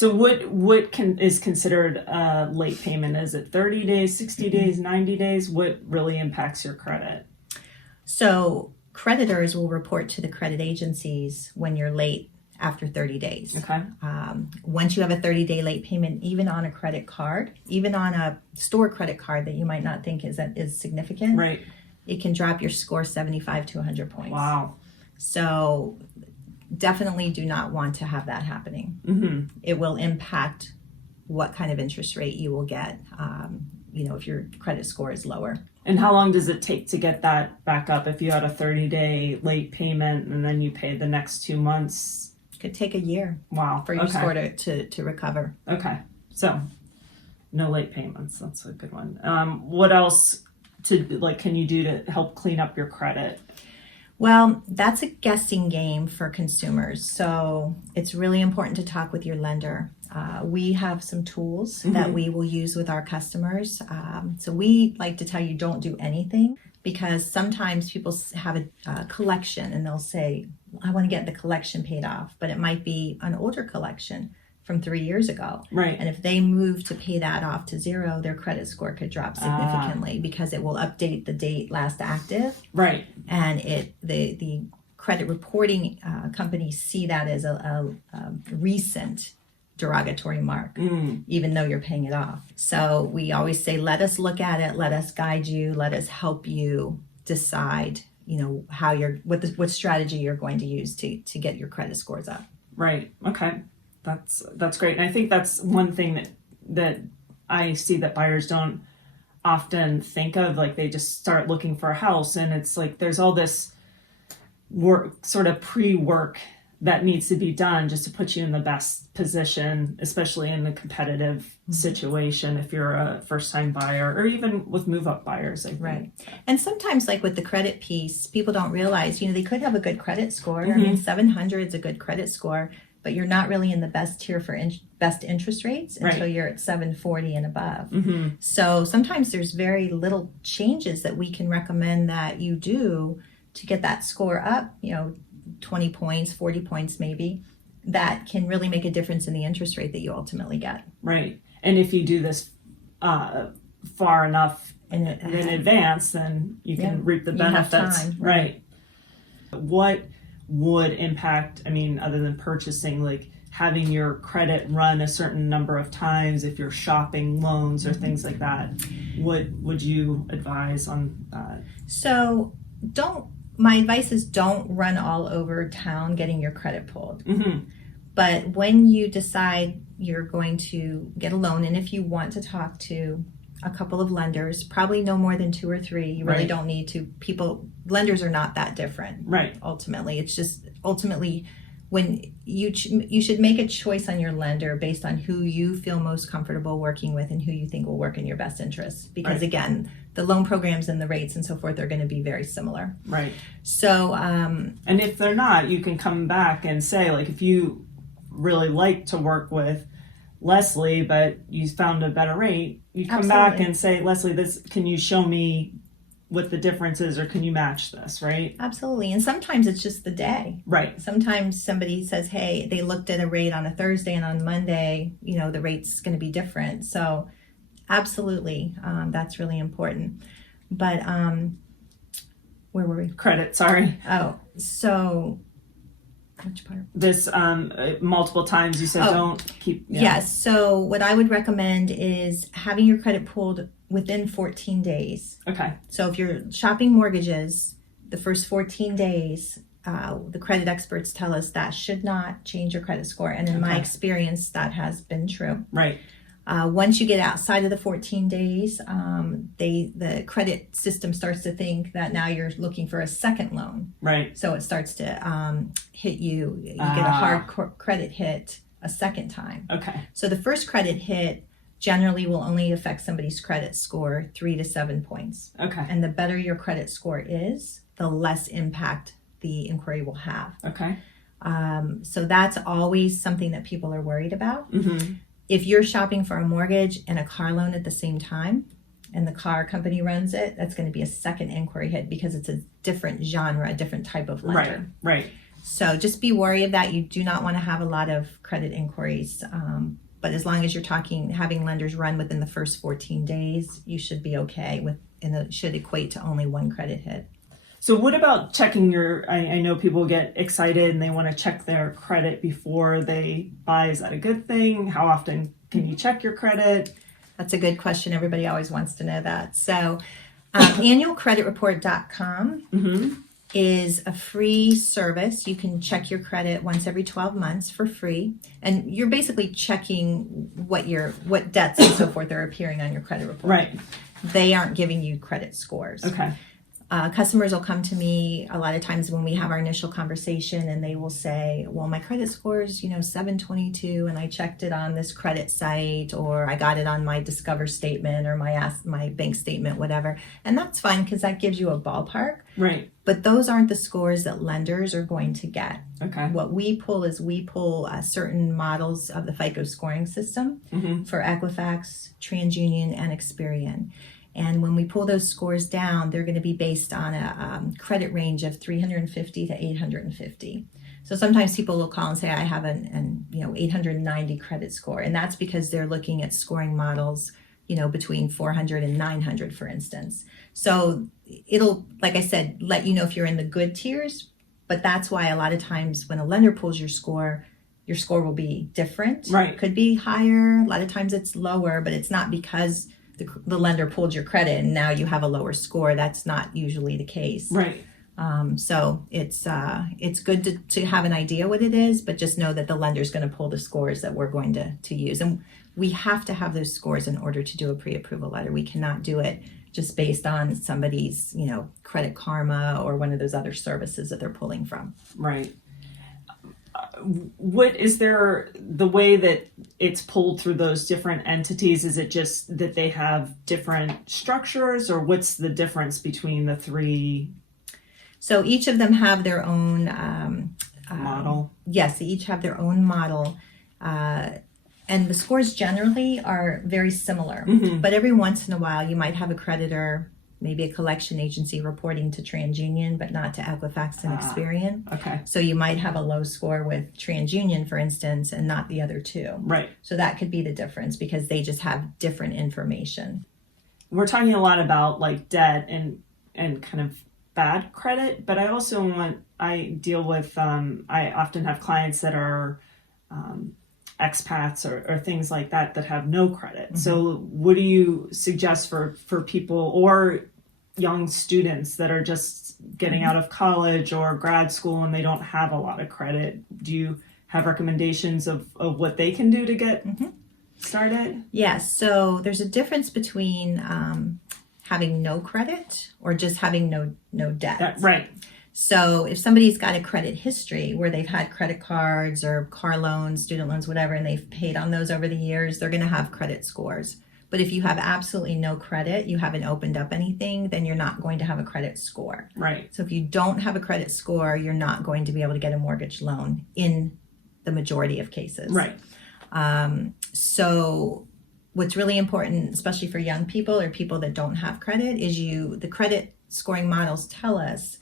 So is considered a late payment? Is it 30 days, 60 days, 90 days? What really impacts your credit? So creditors will report to the credit agencies when you're late after 30 days. Okay. Once you have a 30-day late payment, even on a credit card, even on a store credit card that you might not think is significant, Right. it can drop your score 75 to 100 points. Wow. So definitely do not want to have that happening. Mm-hmm. It will impact what kind of interest rate you will get, if your credit score is lower. And how long does it take to get that back up? If you had a 30-day late payment and then you pay the next 2 months? Could take a year. Wow. For your score to recover. Okay. So no late payments. That's a good one. What else can you do to help clean up your credit? Well, that's a guessing game for consumers. So it's really important to talk with your lender. We have some tools that we will use with our customers. So we like to tell you don't do anything, because sometimes people have a collection and they'll say, I want to get the collection paid off, but it might be an older collection from 3 years ago. Right. And if they move to pay that off to zero, their credit score could drop significantly because it will update the date last active. Right. And the credit reporting companies see that as a recent derogatory mark, even though you're paying it off. So we always say, let us look at it, let us guide you, let us help you decide, how what strategy you're going to use to get your credit scores up. Right. Okay. That's great. And I think that's one thing that I see that buyers don't often think of. Like, they just start looking for a house and it's like there's all this work, sort of pre-work, that needs to be done just to put you in the best position, especially in a competitive situation if you're a first-time buyer, or even with move-up buyers, I think. Right. And sometimes, like with the credit piece, people don't realize, they could have a good credit score. I mean, 700 is a good credit score, but you're not really in the best tier for best interest rates until you're at 740 and above. So sometimes there's very little changes that we can recommend that you do to get that score up, 20 points, 40 points maybe, that can really make a difference in the interest rate that you ultimately get. Right. And if you do this far enough in advance, then you can reap the benefits. You have time. Right. What would impact, other than purchasing, like having your credit run a certain number of times if you're shopping loans or things like that? What would you advise on that? So my advice is don't run all over town getting your credit pulled. But when you decide you're going to get a loan, and if you want to talk to a couple of lenders, probably no more than 2 or 3. You really don't need to. Lenders are not that different. Right. Ultimately, it's just when you should make a choice on your lender based on who you feel most comfortable working with and who you think will work in your best interests. Because again, the loan programs and the rates and so forth are going to be very similar. Right. So, and if they're not, you can come back and say, like, if you really like to work with Leslie, but you found a better rate, you come back and say, Leslie, can you show me what the difference is, or can you match this, right? Absolutely. And sometimes it's just the day. Right. Sometimes somebody says, hey, they looked at a rate on a Thursday and on Monday, the rate's going to be different. So absolutely, that's really important. But where were we? Credit, sorry. Oh, so which part? This multiple times you said don't keep. Yeah. Yes. So what I would recommend is having your credit pulled within 14 days. Okay. So if you're shopping mortgages, the first 14 days, the credit experts tell us that should not change your credit score. And in my experience, that has been true. Right. Once you get outside of the 14 days, the credit system starts to think that now you're looking for a second loan. Right. So it starts to hit you. You get a hard credit hit a second time. Okay. So the first credit hit generally will only affect somebody's credit score 3 to 7 points. Okay. And the better your credit score is, the less impact the inquiry will have. Okay. So that's always something that people are worried about. If you're shopping for a mortgage and a car loan at the same time, and the car company runs it, that's going to be a second inquiry hit because it's a different genre, a different type of lender. Right. So just be wary of that. You do not want to have a lot of credit inquiries. But as long as you're having lenders run within the first 14 days, you should be okay and it should equate to only one credit hit. So what about checking I know people get excited and they want to check their credit before they buy. Is that a good thing? How often can you check your credit? That's a good question. Everybody always wants to know that. So annualcreditreport.com is a free service. You can check your credit once every 12 months for free. And you're basically checking what debts and so forth are appearing on your credit report. Right. They aren't giving you credit scores. Okay. Customers will come to me a lot of times when we have our initial conversation, and they will say, well, my credit score is 722 and I checked it on this credit site, or I got it on my Discover statement or my bank statement, whatever. And that's fine because that gives you a ballpark. Right. But those aren't the scores that lenders are going to get. Okay. What we pull certain models of the FICO scoring system for Equifax, TransUnion, and Experian. And when we pull those scores down, they're going to be based on a credit range of 350 to 850. So sometimes people will call and say, I have an 890 credit score. And that's because they're looking at scoring models, between 400 and 900, for instance. So it'll, like I said, let you know if you're in the good tiers. But that's why a lot of times when a lender pulls your score will be different. Right. It could be higher. A lot of times it's lower, but it's not because the lender pulled your credit and now you have a lower score. That's not usually the case. Right. So it's good to have an idea what it is, but just know that the lender's going to pull the scores that we're going to use. And we have to have those scores in order to do a pre-approval letter. We cannot do it just based on somebody's, Credit Karma or one of those other services that they're pulling from. Right. What is there, the way that it's pulled through those different entities? Is it just that they have different structures, or what's the difference between the three? So each of them have their own model. Yes, they each have their own model. And the scores generally are very similar. But every once in a while, you might have a creditor, maybe a collection agency reporting to TransUnion, but not to Equifax and Experian. Okay. So you might have a low score with TransUnion, for instance, and not the other two. Right. So that could be the difference because they just have different information. We're talking a lot about like debt and kind of bad credit, but I deal with, I often have clients that are expats or things like that have no credit. So what do you suggest for people or young students that are just getting out of college or grad school and they don't have a lot of credit? Do you have recommendations of what they can do to get started? Yes. So there's a difference between having no credit or just having no debt. Right. So if somebody's got a credit history where they've had credit cards or car loans, student loans, whatever, and they've paid on those over the years, they're going to have credit scores. But if you have absolutely no credit, you haven't opened up anything, then you're not going to have a credit score. Right. So if you don't have a credit score, you're not going to be able to get a mortgage loan in the majority of cases. Right. So what's really important, especially for young people or people that don't have credit, is the credit scoring models tell us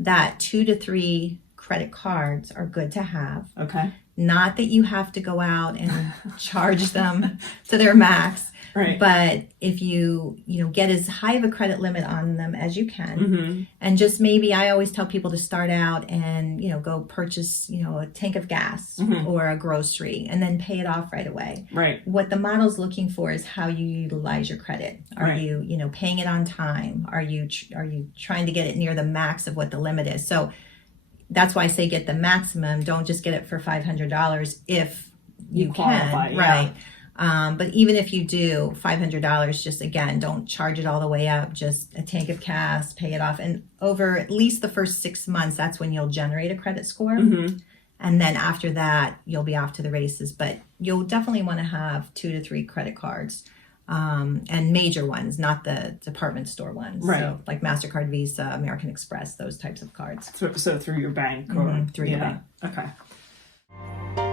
that 2 to 3 credit cards are good to have. Okay. Not that you have to go out and charge them to their max. Right. But if you get as high of a credit limit on them as you can, and just maybe I always tell people to start out and go purchase a tank of gas or a grocery and then pay it off right away. Right. What the model's looking for is how you utilize your credit. Are you paying it on time? Are you trying to get it near the max of what the limit is? So that's why I say get the maximum. Don't just get it for $500 if you qualify, can. Right. But even if you do $500, just again, don't charge it all the way up. Just a tank of gas, pay it off. And over at least the first 6 months, that's when you'll generate a credit score. And then after that, you'll be off to the races. But you'll definitely want to have 2 to 3 credit cards and major ones, not the department store ones. Right. So like MasterCard, Visa, American Express, those types of cards. So through your bank or through your bank. Okay.